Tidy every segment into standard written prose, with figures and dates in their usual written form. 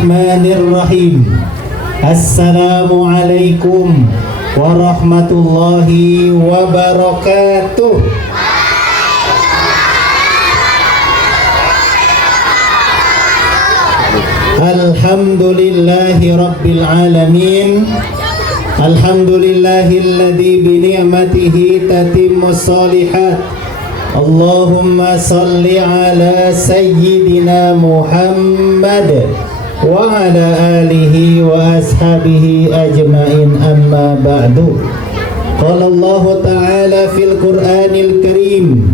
Bismillahirrahmanirrahim. Assalamualaikum warahmatullahi wabarakatuh. Alhamdulillahi rabbil alamin. Alhamdulillahilladzi bi ni'matihi tatimmus shalihat. Allahumma salli ala sayyidina Muhammad wa ala alihi wa ashabihi ajma'in, amma ba'du. Qala Allah ta'ala fil Qur'anil Karim,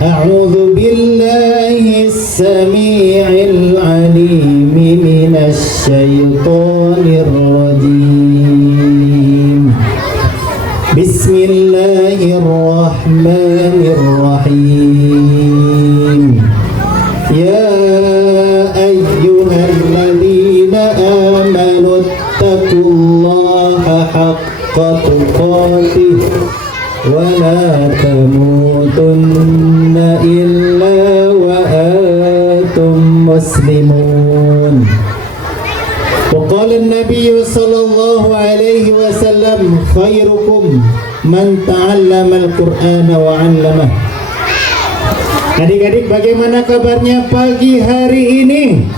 a'udzu billahi as-sami'il 'alim minasy syaithanir rajim. Bismillahirrahmanirrahim. Ya ayyuhalladzina amanu taqullaha haqqa tuqatih wa la tamutunna illa wa antum muslimun. Waqala an-nabiy sallallahu alaihi wasallam, khairukum man ta'allama al-Qur'ana wa 'allamah. Adik-adik, bagaimana kabarnya pagi hari ini?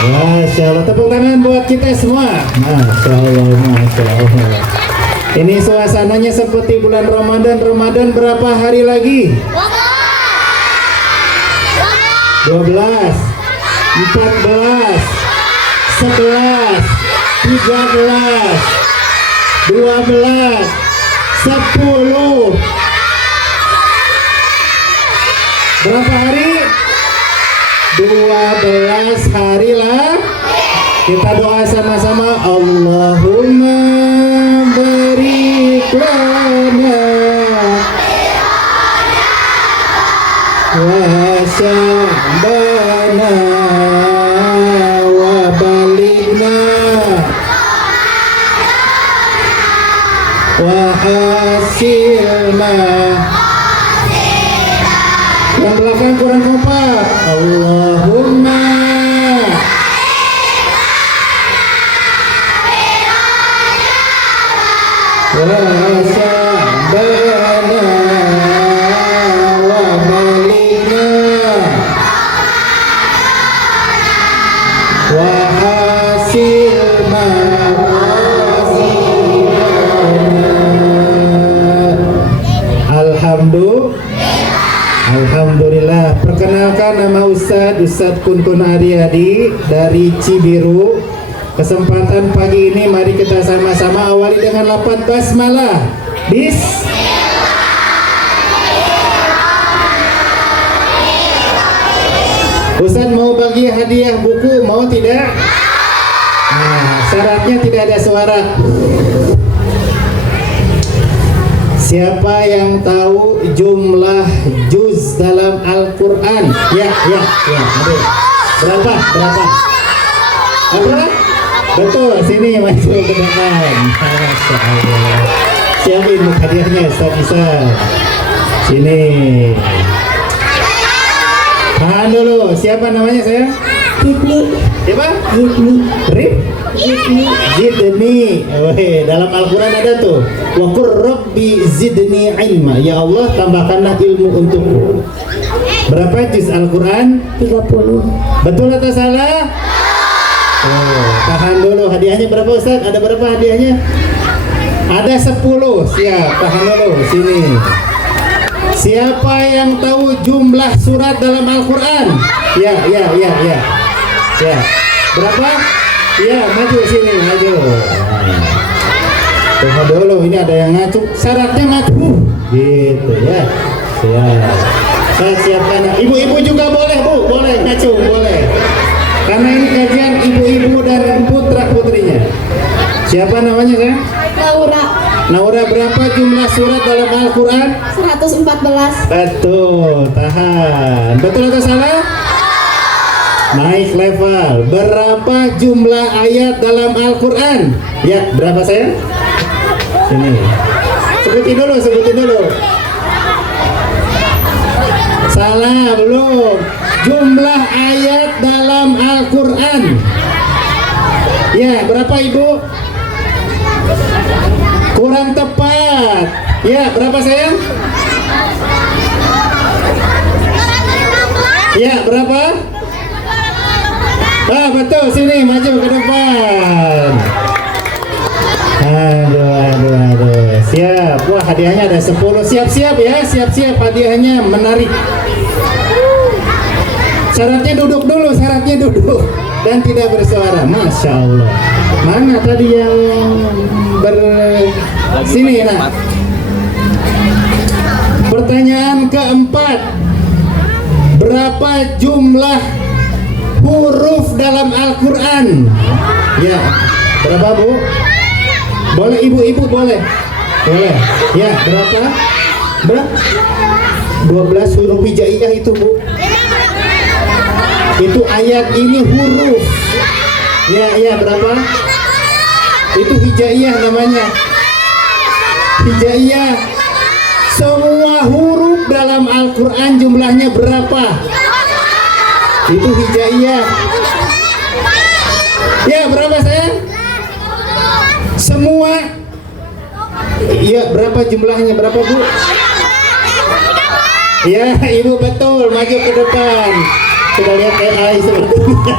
Masya Allah, tepuk tangan buat kita semua. Masya Allah, Masya Allah. Ini suasananya seperti bulan Ramadan. Ramadan berapa hari lagi? 12, 14, 11, 13, 12, 10. Berapa hari? 12 hari lah. Kita doa sama-sama. Allahumma barik lana wa sya'bana wa balighna wa hasilna. Yang belakang kurang kompak. Allahumma wa sya'bana wa balighna wa hasilna. Alhamdulillah. Perkenalkan, nama Ustadz Kunkun Aryadi dari Cibiru. Kesempatan pagi ini mari kita sama-sama awali dengan lafaz basmalah. Ustadz mau bagi hadiah buku, mau tidak? Nah, syaratnya tidak ada suara. Siapa yang tahu jumlah juz dalam Al-Quran? Ya. Aduh. Berapa? Apa? Betul, sini maju ke depan. Masya Allah. Siapin hadiahnya, Ustaz. Sini. Tahan dulu. Siapa namanya saya? Zidni. Siapa? Zidni. Zidni. Dalam Al-Quran ada tuh, wa qur rabbi zidni ilma. Ya Allah, tambahkanlah ilmu untukku. Berapa juz Al-Quran? 30. Betul atau salah? Oh, tahan dulu. Hadiahnya berapa, Ustaz? Ada berapa hadiahnya? Ada 10. Siap, tahan dulu. Sini. Siapa yang tahu jumlah surat dalam Al-Quran? Ya. Berapa? Ya, maju sini, maju. Tunggu dulu, ini ada yang ngacu. Syaratnya maju. Gitu ya. Siap. Saya siapkan. Ibu-ibu juga boleh, Bu. Boleh ngacu, boleh. Karena ini kajian ibu-ibu dan putra-putrinya. Siapa namanya, saya? Naura, berapa jumlah surat dalam Al-Quran? 114. Betul, tahan. Betul atau salah? naik level. Berapa jumlah ayat dalam Al-Quran? Ya, berapa sayang? Ini. Sebutin dulu. Salah, belum. Jumlah ayat dalam Al-Quran. Ya, berapa ibu? Kurang tepat. Ya, berapa sayang? Ya, berapa? Betul, sini maju ke depan. Aduh. Siap. Wah, hadiahnya ada 10. Siap-siap ya, siap-siap hadiahnya menarik. Syaratnya duduk dulu, dan tidak bersuara. Masya Allah. Mana tadi yang sini nak? Pertanyaan keempat. Berapa jumlah huruf dalam Al-Quran? Ya, berapa bu? Boleh ibu-ibu boleh? Boleh. Ya, berapa? 12 huruf hijaiyah itu bu. Itu ayat ini huruf. Ya berapa? Itu hijaiyah namanya. Hijaiyah. Semua huruf dalam Al-Quran jumlahnya berapa? Itu hijaiyah. Ya, berapa sayang? Semua. Iya, berapa jumlahnya? Berapa bu? Ya, ibu betul. Maju ke depan. Kita lihat AI sebetulnya.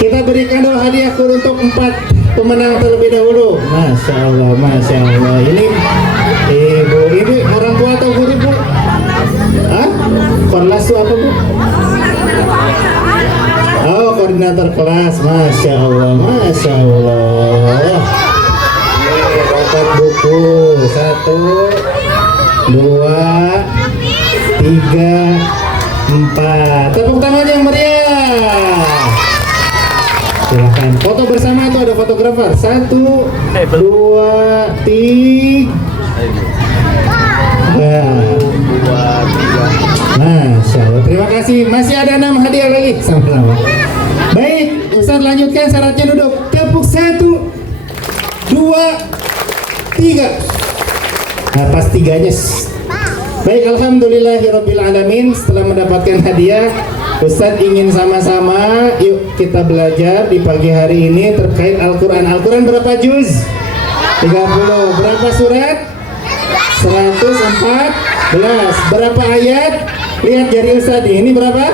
Kita berikan dulu hadiah untuk 4 pemenang terlebih dahulu. Masya Allah. Ini ibu orang tua atau guru bu? Korlasu apa bu? Oh, koordinator kelas. Masya Allah. Dapat buku 1, 2, 3, 4. Tepuk tangan yang meriah. Silakan foto bersama atau ada fotografer. 1, 2, 3. Masya Allah. Terima kasih. Masih ada 6 hadiah lagi. Sama-sama. Baik, Ustaz lanjutkan, syaratnya duduk. Tepuk 1, 2, 3. Nah, pas 3-nya. Baik, alhamdulillahirrabbilalamin. Setelah mendapatkan hadiah, Ustaz ingin sama-sama yuk kita belajar di pagi hari ini terkait Al-Quran. Al-Quran berapa juz? 30. Berapa surat? 114. Berapa ayat? Lihat jari Ustaz ini berapa?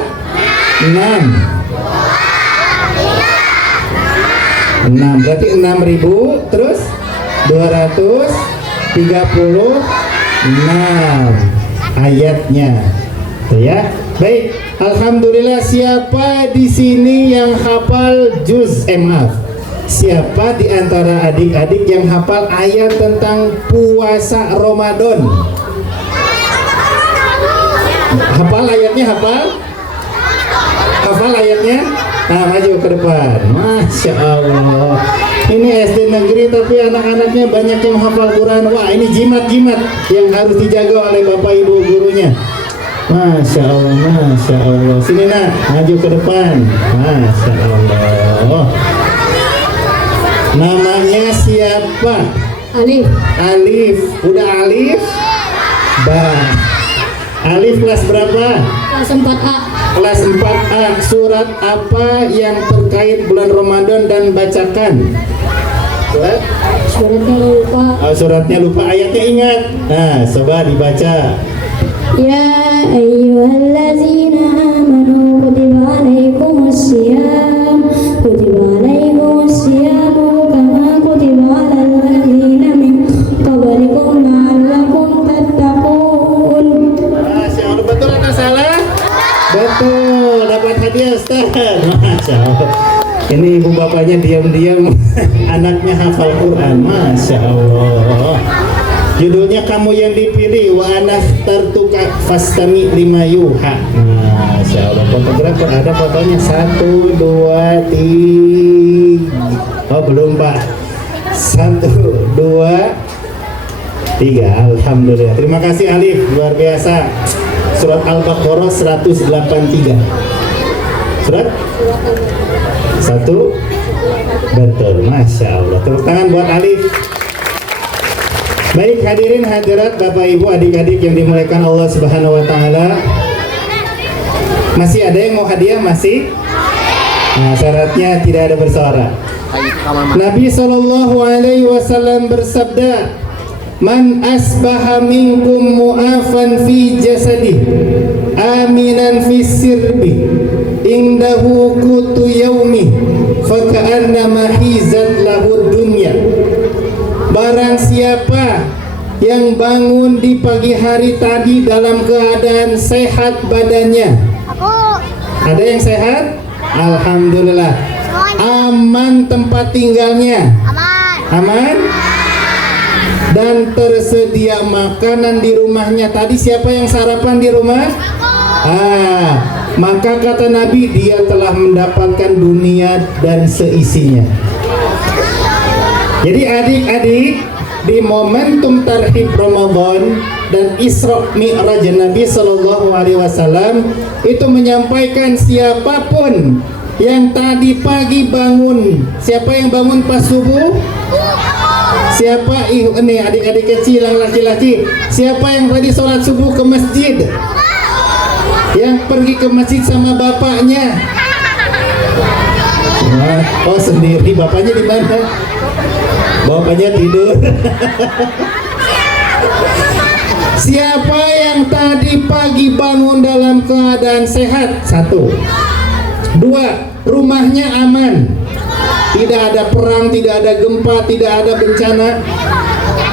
6. Berarti 6.000. Terus 236 ayatnya. Tuh ya. Baik, alhamdulillah. Siapa di sini yang hafal juz? Siapa di antara adik-adik yang hafal ayat tentang puasa Ramadan? Hafal ayatnya, hafal ayatnya. Nah, maju ke depan. Masya Allah. Ini SD negeri tapi anak-anaknya banyak yang hafal Quran. Wah, ini jimat-jimat yang harus dijaga oleh bapak ibu gurunya. Masya Allah. Sini nak, maju ke depan. Masya Allah. Namanya siapa? Alif. Udah Alif? Alif kelas berapa? Kelas 4A. Kelas 4A. Surat apa yang terkait bulan Ramadan dan bacakan? Suratnya lupa. Suratnya lupa, ayatnya ingat. Nah, coba dibaca. Ya ayyuhallazina amanu kutiba alaikumusiyam kama kutiba alal ladzina min qablikum la'allakum tattaqun. Betul atau salah? Betul, dapat hadiah Ustaz. Masya Allah. Ini ibu bapaknya diam-diam anaknya hafal Quran. Masya Allah. Judulnya kamu yang dipilih, wa anahtartuka fastami lima yuha. Masya Allah. Fotografer ada fotonya. 1, 2, 3. Oh belum Pak. 1, 2, 3. Alhamdulillah. Terima kasih Alif, luar biasa. Surat Al-Baqarah 183. Surat 1. Betul, Masya Allah. Tepuk tangan buat Alif. Baik hadirin hadirat Bapak Ibu adik-adik yang dimuliakan Allah Subhanahu wa taala. Masih ada yang mau hadiah? Masih? Nah, syaratnya tidak ada bersuara. Nabi sallallahu alaihi wasallam bersabda, "Man asbaha minkum mu'afan fi jasadi, aminan fi sirbi, indahu qutu yaumi, faka'annama hizat lahu dunya." Barang siapa yang bangun di pagi hari tadi dalam keadaan sehat badannya. Ada yang sehat? Alhamdulillah. Aman tempat tinggalnya. Aman? Dan tersedia makanan di rumahnya. Tadi siapa yang sarapan di rumah? Maka kata Nabi, dia telah mendapatkan dunia dan seisinya. Jadi adik-adik, di momentum tarhib Ramadan dan Isra Mi'raj Nabi Sallallahu Alaihi Wasallam itu menyampaikan siapapun yang tadi pagi bangun, siapa yang bangun pas subuh? Siapa ini adik-adik kecil yang laki-laki? Siapa yang tadi sholat subuh ke masjid? Yang pergi ke masjid sama bapaknya? Oh sendiri, bapaknya di mana? Bapaknya tidur. Siapa yang tadi pagi bangun dalam keadaan sehat? 1. 2. Rumahnya aman. Tidak ada perang, tidak ada gempa, tidak ada bencana.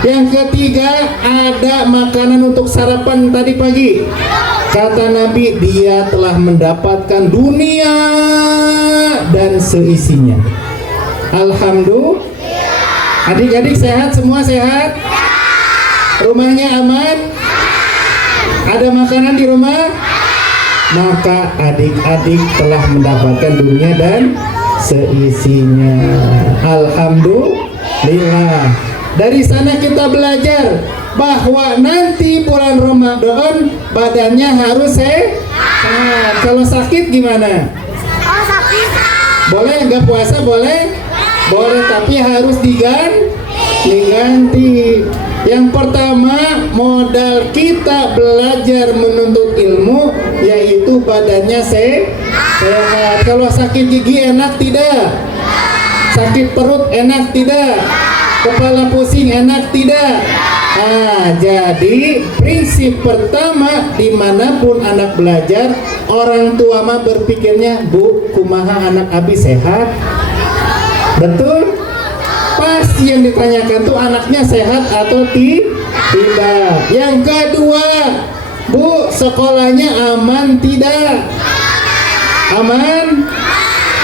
Yang ketiga, ada makanan untuk sarapan tadi pagi. Kata Nabi, dia telah mendapatkan dunia dan seisinya. Alhamdulillah. Adik-adik sehat, semua sehat? Rumahnya aman? Ada makanan di rumah? Maka adik-adik telah mendapatkan dunia dan seisinya. Alhamdulillah. Dari sana kita belajar bahwa nanti bulan Ramadan badannya harus sehat. Kalau sakit gimana? Boleh nggak puasa? Boleh? Boleh, tapi harus diganti. Yang pertama, modal kita belajar menuntut ilmu yaitu badannya sehat. Kalau sakit gigi enak tidak? Sakit perut enak tidak? Kepala pusing enak tidak? Jadi prinsip pertama dimanapun anak belajar, orang tua mah berpikirnya, Bu, kumaha anak abi sehat? Betul? Pasti yang ditanyakan tuh anaknya sehat atau tidak. Yang kedua, Bu, sekolahnya aman tidak? Aman?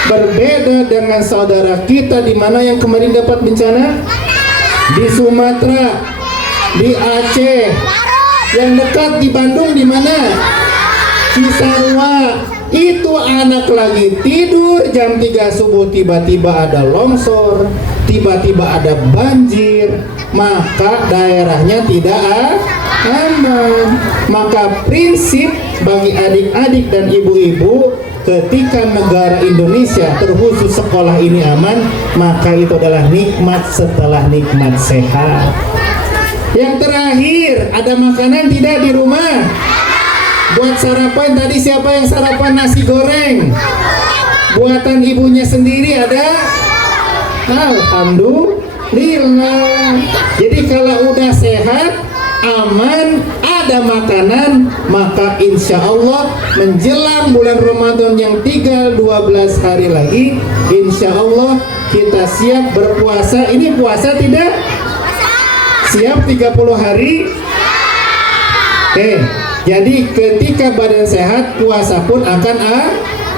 Berbeda dengan saudara kita di mana yang kemarin dapat bencana di Sumatera, di Aceh, yang dekat di Bandung di mana? Cisarua. Itu anak lagi tidur jam 3 subuh tiba-tiba ada longsor, tiba-tiba ada banjir, maka daerahnya tidak aman. Maka prinsip bagi adik-adik dan ibu-ibu, ketika negara Indonesia terkhusus sekolah ini aman, maka itu adalah nikmat setelah nikmat sehat. Yang terakhir, ada makanan tidak di rumah? Buat sarapan tadi siapa yang sarapan nasi goreng? Buatan ibunya sendiri ada? Alhamdulillah. Jadi kalau udah sehat, aman, ada makanan, maka insya Allah menjelang bulan Ramadan yang tinggal 12 hari lagi, insya Allah kita siap berpuasa. Ini puasa tidak? Siap 30 hari? Oke. Jadi ketika badan sehat, puasa pun akan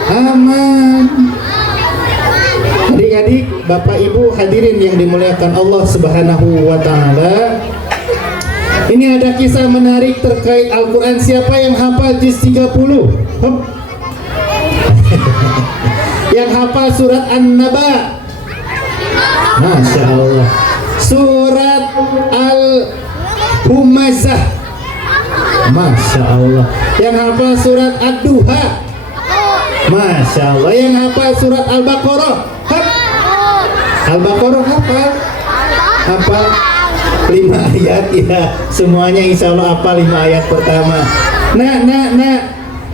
aman. Adik-adik, Bapak Ibu hadirin yang dimuliakan Allah Subhanahu wa taala. Ini ada kisah menarik terkait Al-Qur'an. Siapa yang hafal juz 30? Yang hafal surat An-Naba? Masya Allah. Surat Al-Humazah. Masya Allah. Yang hafal surat Ad-Duha? Masya Allah. Yang hafal surat Al-Baqarah? Al-Baqarah hafal? Hafal 5 ayat ya. Semuanya insya Allah hafal 5 ayat pertama. Nah.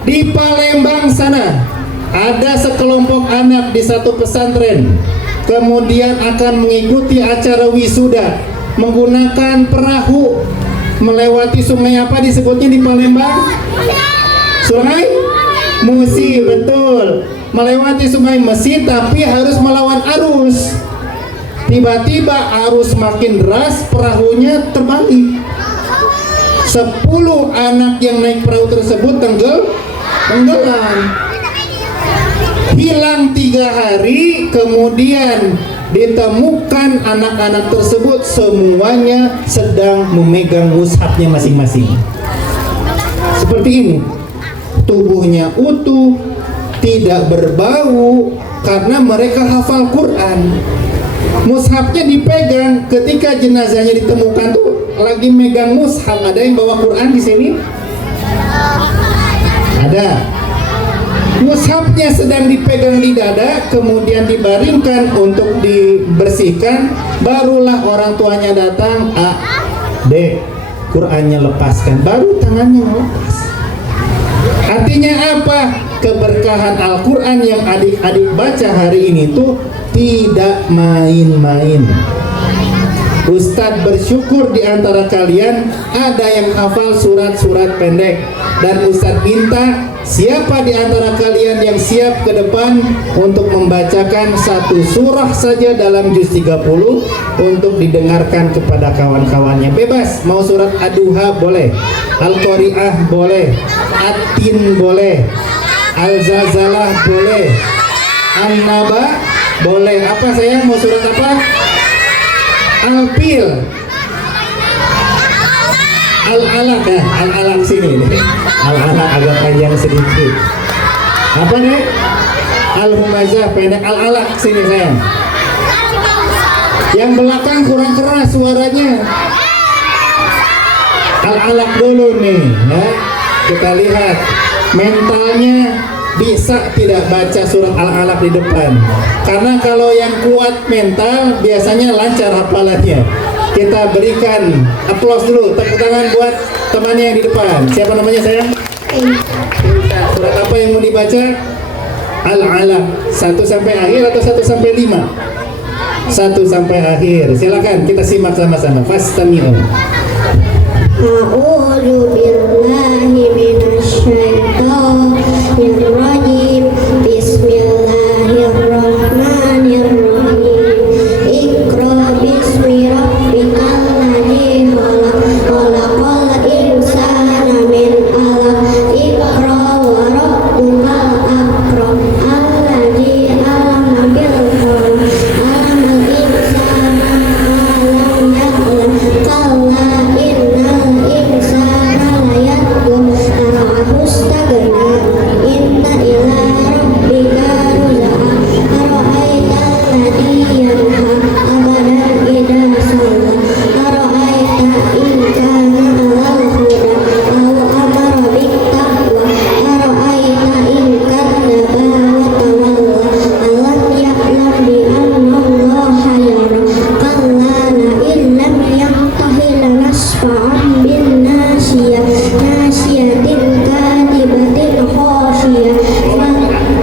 Di Palembang sana ada sekelompok anak di satu pesantren. Kemudian akan mengikuti acara wisuda menggunakan perahu melewati sungai apa disebutnya di Palembang? Sungai Musi, betul. Melewati sungai Musi tapi harus melawan arus. Tiba-tiba arus makin deras, perahunya terbalik. 10 anak yang naik perahu tersebut tenggelam. Hilang 3 hari, kemudian ditemukan anak-anak tersebut semuanya sedang memegang mushafnya masing-masing. Seperti ini, tubuhnya utuh, tidak berbau karena mereka hafal Quran. Mushafnya dipegang, ketika jenazahnya ditemukan tuh lagi megang mushaf. Ada yang bawa Quran di sini? Ada. Mushafnya sedang dipegang di dada, kemudian dibaringkan untuk dibersihkan. Barulah orang tuanya datang, Dek, Qurannya lepaskan. Baru tangannya lepas. Artinya apa? Keberkahan Al-Quran yang adik-adik baca hari ini tuh tidak main-main. Ustadz bersyukur di antara kalian ada yang hafal surat-surat pendek. Dan Ustadz minta siapa di antara kalian yang siap ke depan untuk membacakan satu surah saja dalam juz 30 untuk didengarkan kepada kawan-kawannya. Bebas, mau surat Ad-Duha boleh, Al-Qari'ah boleh, At-Tin boleh, Al-Zazalah boleh, An-Naba boleh. Apa sayang, mau surat apa? Al-Fil, Al-Alaq, Al-Alaq sini nih. Al-Alaq agak panjang sedikit. Apa nih? Al-Humazah pendek. Al-Alaq sini sayang. Yang belakang kurang keras suaranya. Al-Alaq dulu nih ya. Kita lihat mentalnya bisa tidak baca surat Al-Alaq di depan. Karena kalau yang kuat mental biasanya lancar hafalannya. Kita berikan aplaus dulu, tepuk tangan buat temannya yang di depan. Siapa namanya sayang? Surat apa yang mau dibaca? Al-Alaq. 1 sampai akhir atau 1 sampai 5? 1 sampai akhir. Silakan kita simak sama-sama. Fastami'u. A'udzu billahi minasyaitonir rajim. Bismillahirrahmanirrahim. Iqra bismi rabbikal ladzi khalaq. Khalaqal insana min 'alaq. Iqra wa rabbukal akram. Alladzi 'allama bil qalam. 'allamal insana ma lam ya'lam. Kalla innal insana layatgha ara'ahu istaghna. Inna ila rabbika ruj'a. Ara'aita alladzi yanha 'abdan idza shalla. Ara'aita in kana 'alal huda aw amara bittaqwa. Ara'aita in kadzdzaba wa tawalla. Alam ya'lam bi anna Allaha yara. Kalla la illam yantahi lanasfa'an bin nasiyah. Nasiyatin kadibatin khashiyah.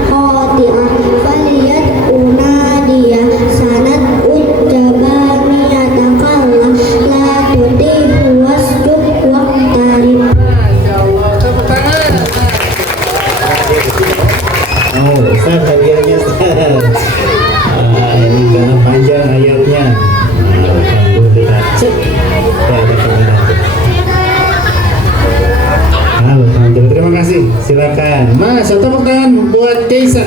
Khati'ah faliyad'u nadiyah. Sanad'ud jabaniyata kalla. La tuti'hu wasjud waqtarib. Tepuk tangan. Oh, Ustaz hadiahnya Ustaz. Ini karena panjang ayatnya. Alhamdulillah. Ya, ada kamera. Alhamdulillah, terima kasih. Silakan. Mas, tepuk tangan buat Keisa.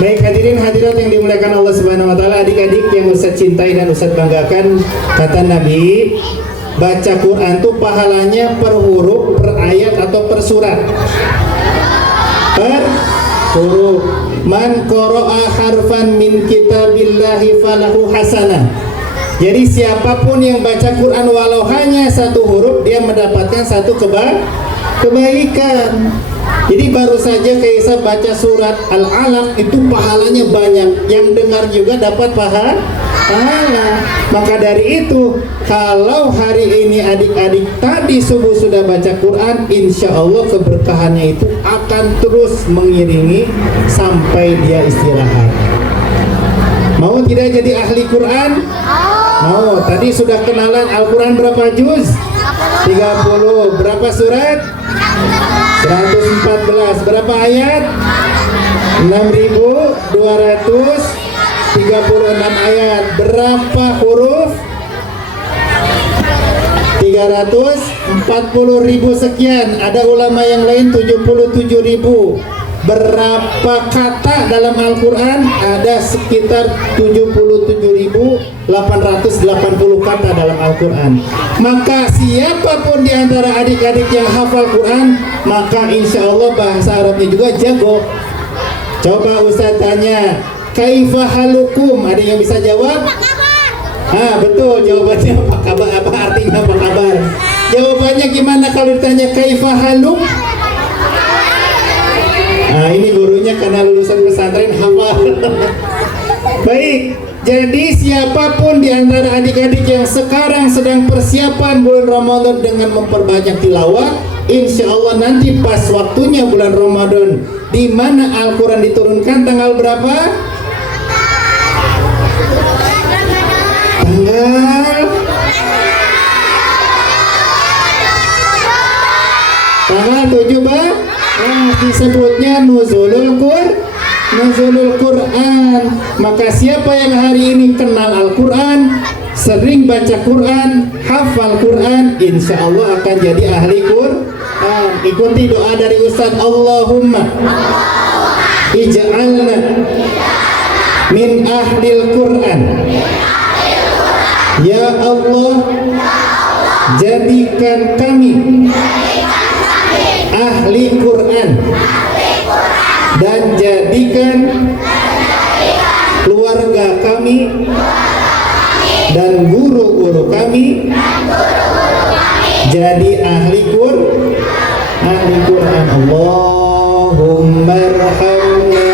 Baik hadirin hadirat yang dimuliakan Allah Subhanahu wa taala, adik-adik yang Ustaz cintai dan Ustaz banggakan, kata Nabi, baca Quran tuh pahalanya per huruf, per ayat atau per surat? Per huruf. Man qara'a harfan min kitabillahi falahu hasanah. Jadi siapapun yang baca Quran walau hanya satu huruf, dia mendapatkan satu kebaikan. Jadi baru saja Kaisar baca surat Al-Alaq itu pahalanya banyak. Yang dengar juga dapat pahala. Maka dari itu, kalau hari ini adik-adik tadi subuh sudah baca Quran, insya Allah keberkahannya itu akan terus mengiringi sampai dia istirahat. Mau tidak jadi ahli Quran? Mau. Tadi sudah kenalan Al-Quran berapa juz? 30. Berapa surat? 114. Berapa ayat? 6.236 ayat. Berapa huruf? 340.000 sekian. Ada ulama yang lain 77.000. Berapa kata dalam Al-Quran? Ada sekitar 77.880 kata dalam Al-Quran. Maka siapapun di antara adik-adik yang hafal Quran, maka insya Allah bahasa Arabnya juga jago. Coba Ustaz tanya, kaifa halukum? Ada yang bisa jawab? Betul, jawabannya apa kabar? Apa artinya apa kabar? Jawabannya gimana kalau ditanya kaifa haluk? Ini gurunya karena lulusan pesantren hafal. Baik, jadi siapapun di antara adik-adik yang sekarang sedang persiapan bulan Ramadan dengan memperbanyak tilawah, insya Allah nanti pas waktunya bulan Ramadan, di mana Al-Quran diturunkan tanggal berapa? Tanggal 7 Pak? Disebutnya Nuzulul Quran. Maka siapa yang hari ini kenal Al-Quran, sering baca Quran, hafal Quran, insya Allah akan jadi ahli Quran. Ikuti doa dari Ustaz. Allahumma ij'alna min ahlil Quran. Ya Allah, jadikan kami ahli Quran dan jadikan keluarga kami dan guru-guru kami jadi ahli Quran. Allahumma arhamna.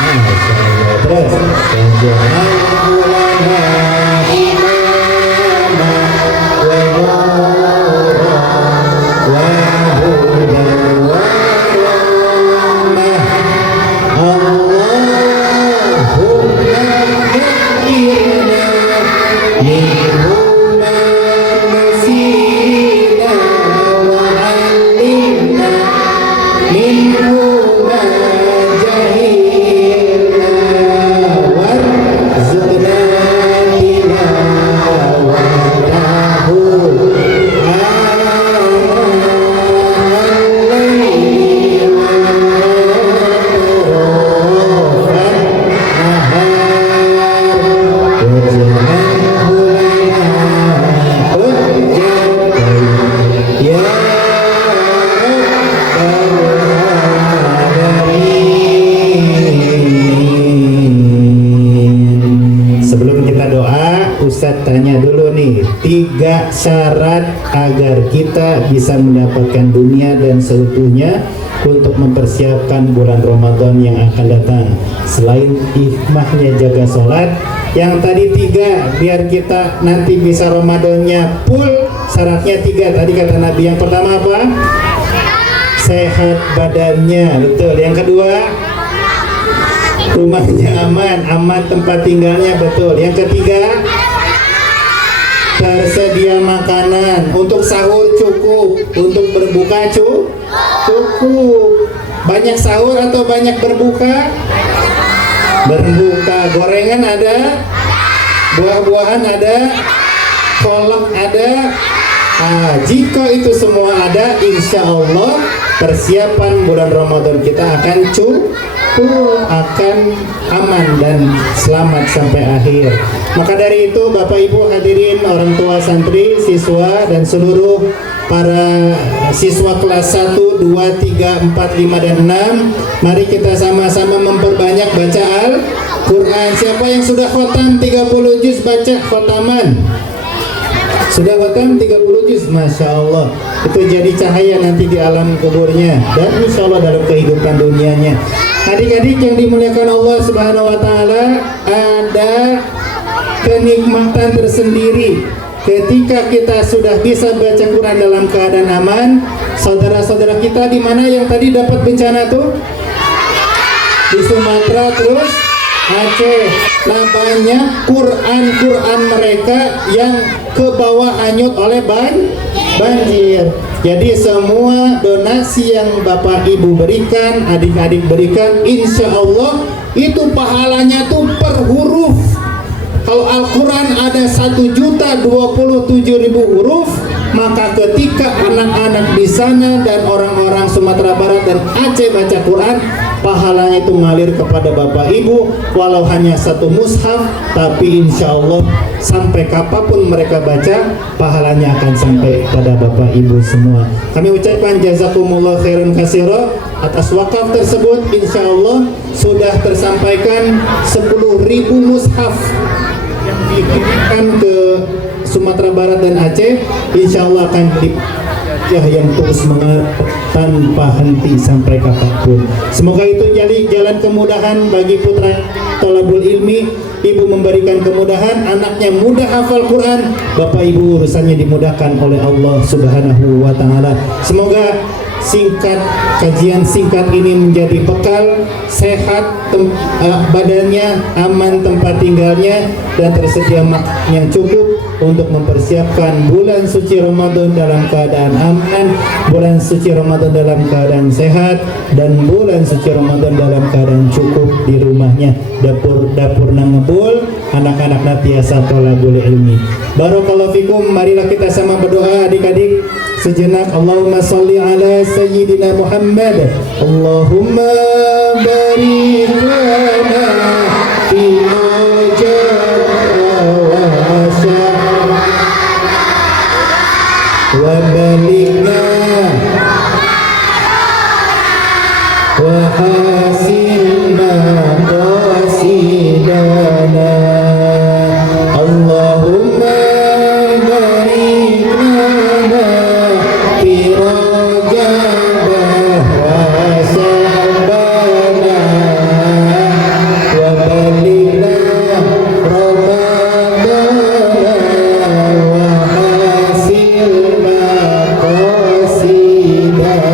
Masya Allah. Terus tanya dulu nih, 3 syarat agar kita bisa mendapatkan dunia dan seutuhnya untuk mempersiapkan bulan Ramadan yang akan datang. Selain hikmahnya jaga sholat, yang tadi 3 biar kita nanti bisa Ramadannya full, syaratnya 3 tadi kata Nabi. Yang pertama apa? Sehat badannya, betul. Yang kedua, rumahnya aman tempat tinggalnya, betul. Yang ketiga, tersedia makanan untuk sahur cukup, untuk berbuka cukup. Banyak sahur atau banyak berbuka? Berbuka. Gorengan ada, buah-buahan ada, kolak ada. Jika itu semua ada, insya Allah persiapan bulan Ramadan kita akan akan aman dan selamat sampai akhir. Maka dari itu Bapak Ibu hadirin, orang tua santri, siswa dan seluruh para siswa kelas 1, 2, 3, 4, 5 dan 6, mari kita sama-sama memperbanyak baca Quran. Siapa yang sudah khotam 30 juz baca khotaman? Sudah khotam 30 juz, Masya Allah. Itu jadi cahaya nanti di alam kuburnya dan insya Allah dalam kehidupan dunianya. Adik-adik yang dimuliakan Allah Subhanahu wa Ta'ala, ada kenikmatan tersendiri ketika kita sudah bisa baca Quran dalam keadaan aman. Saudara-saudara kita di mana yang tadi dapat bencana tuh? Di Sumatera, terus Aceh. Nah, banyak Quran mereka yang ke bawah hanyut oleh banjir. Jadi semua donasi yang Bapak Ibu berikan, adik-adik berikan, insya Allah itu pahalanya tuh per huruf. Kalau Al-Quran ada 1.027.000 huruf, maka ketika anak-anak di sana dan orang-orang Sumatera Barat dan Aceh baca Quran, pahalanya itu ngalir kepada Bapak Ibu, walau hanya satu mushaf, tapi insya Allah sampai kapanpun mereka baca, pahalanya akan sampai pada Bapak Ibu semua. Kami ucapkan jazakumullah khairan katsira atas wakaf tersebut. Insya Allah sudah tersampaikan 10.000 mushaf yang dikirimkan ke Sumatera Barat dan Aceh. Insya Allah akan yang terus mengalir tanpa henti sampai kapanpun. Semoga itu jadi jalan kemudahan bagi putra thalabul ilmi. Ibu memberikan kemudahan, anaknya mudah hafal Quran, Bapak Ibu urusannya dimudahkan oleh Allah Subhanahu wa Ta'ala. Semoga kajian singkat ini menjadi bekal, sehat badannya, aman tempat tinggalnya, dan tersedia makan yang cukup untuk mempersiapkan bulan suci Ramadan dalam keadaan aman, bulan suci Ramadan dalam keadaan sehat, dan bulan suci Ramadan dalam keadaan cukup di rumahnya. Dapur ngebul, anak-anak natiasa thalabul ilmi. Barakallahu fikum. Marilah kita sama berdoa adik-adik sejenak. Allahumma salli ala sayyidina Muhammad. Allahumma barik lana fi wa balikna wa hasinna qasidana. Allahumma barik lana fi rajabah wa sya'bana wa balikna ramadana wa hasilna qasidana.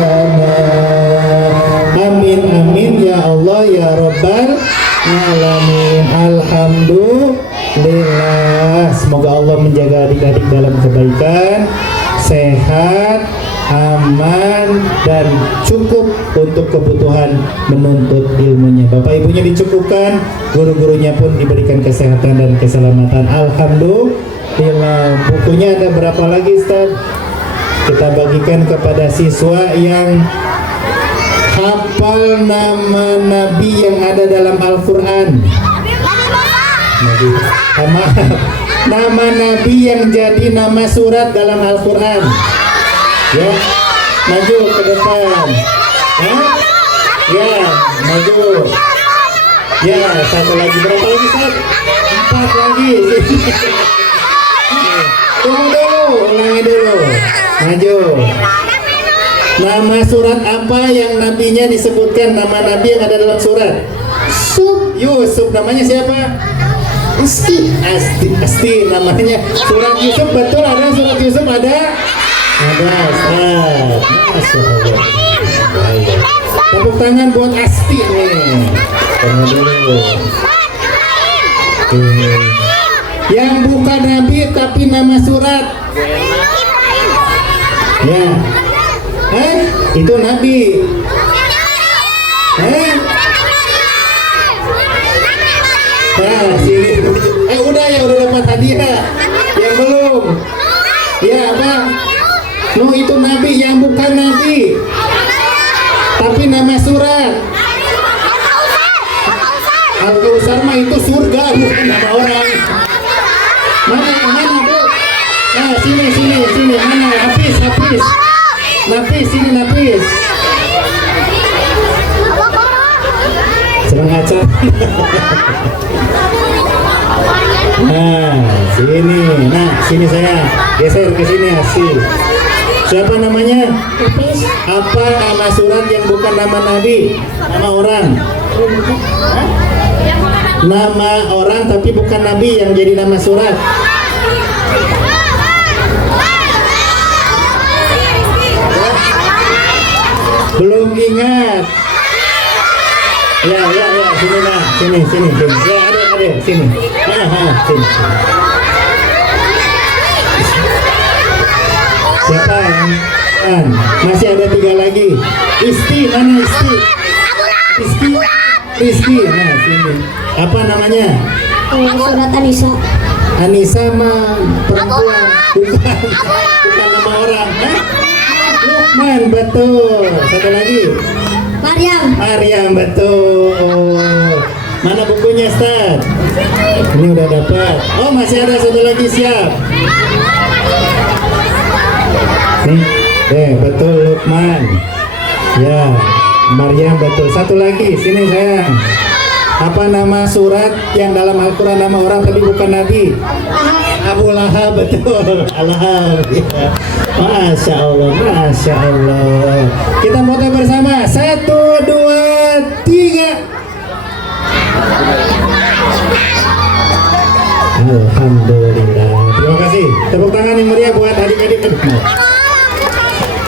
Amin amin ya Allah ya Rabbal alamin. Alhamdulillah. Semoga Allah menjaga adik-adik dalam kebaikan, sehat, aman, dan cukup untuk kebutuhan menuntut ilmunya. Bapak ibunya dicukupkan, guru-gurunya pun diberikan kesehatan dan keselamatan. Alhamdulillah. Bukunya ada berapa lagi, Ustaz? Kita bagikan kepada siswa yang hafal nama Nabi yang ada dalam Al-Quran. Nama Nabi yang jadi nama surat dalam Al-Quran. Ya, maju ke depan. Ya, maju. Ya, satu lagi. Berapa lagi, Ustaz? 4 lagi. Tunggu dulu, ulangi dulu. Maju. Nama surat apa yang nabinya disebutkan, nama nabi yang ada dalam surat? Yusuf. Namanya siapa? Asti namanya. Surat Yusuf betul ada? Surat Yusuf ada? Ada. Tepuk tangan buat Asti nih. Tunggu dulu. Yang bukan nabi tapi nama surat. Ya. Itu nabi. Nah, sini. Udah dapat hadiah. Yang belum. Ya, apa? Itu nabi yang bukan nabi. Tapi nama surat. Al-Kausar mah itu surga, bukan nama orang. Mana, Bu? Sini. Mana? Hafiz. Nafis, sini Nafis. mengaca. Nah, sini. Nah, sini saya geser ke sini asik. Siapa namanya? Hafiz. Apa nama surat yang bukan nama Nabi? Nama orang. Hah? Nama orang tapi bukan Nabi yang jadi nama surat. Belum ingat. Ya, sini nah, sini. Ya, ada, sini. Sini. Siapa yang kan? Masih ada 3 lagi. Isti, mana Isti? Rizky, nah sini. Apa namanya? Surat An-Nisa. Anissa mah perempuan, bukan nama orang. Hah? Lukman, betul. Satu lagi. Maryam, betul. Mana bukunya, Ustaz? Ini udah dapat. Oh, masih ada satu lagi, siap. Nih, betul Lukman. Ya, Maryam betul. Satu lagi, sini sayang. Apa nama surat yang dalam Al-Quran nama orang tapi bukan Nabi? Abu Lahab, betul. Lahab. Ya. Masya Allah. Kita foto bersama. 1, 2, 3. Alhamdulillah. Terima kasih. Tepuk tangan yang meriah buat adik-adik.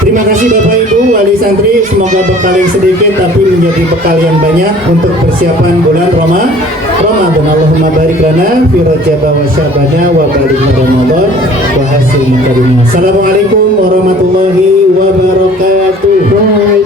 Terima kasih Bapak Ibu wali santri, semoga bekal yang sedikit tapi menjadi bekal yang banyak untuk persiapan bulan Ramadan. Allahumma barik lana fi Rajab wa Sya'ban wa barik Ramadan wa hasil karimah. Assalamualaikum warahmatullahi wabarakatuh.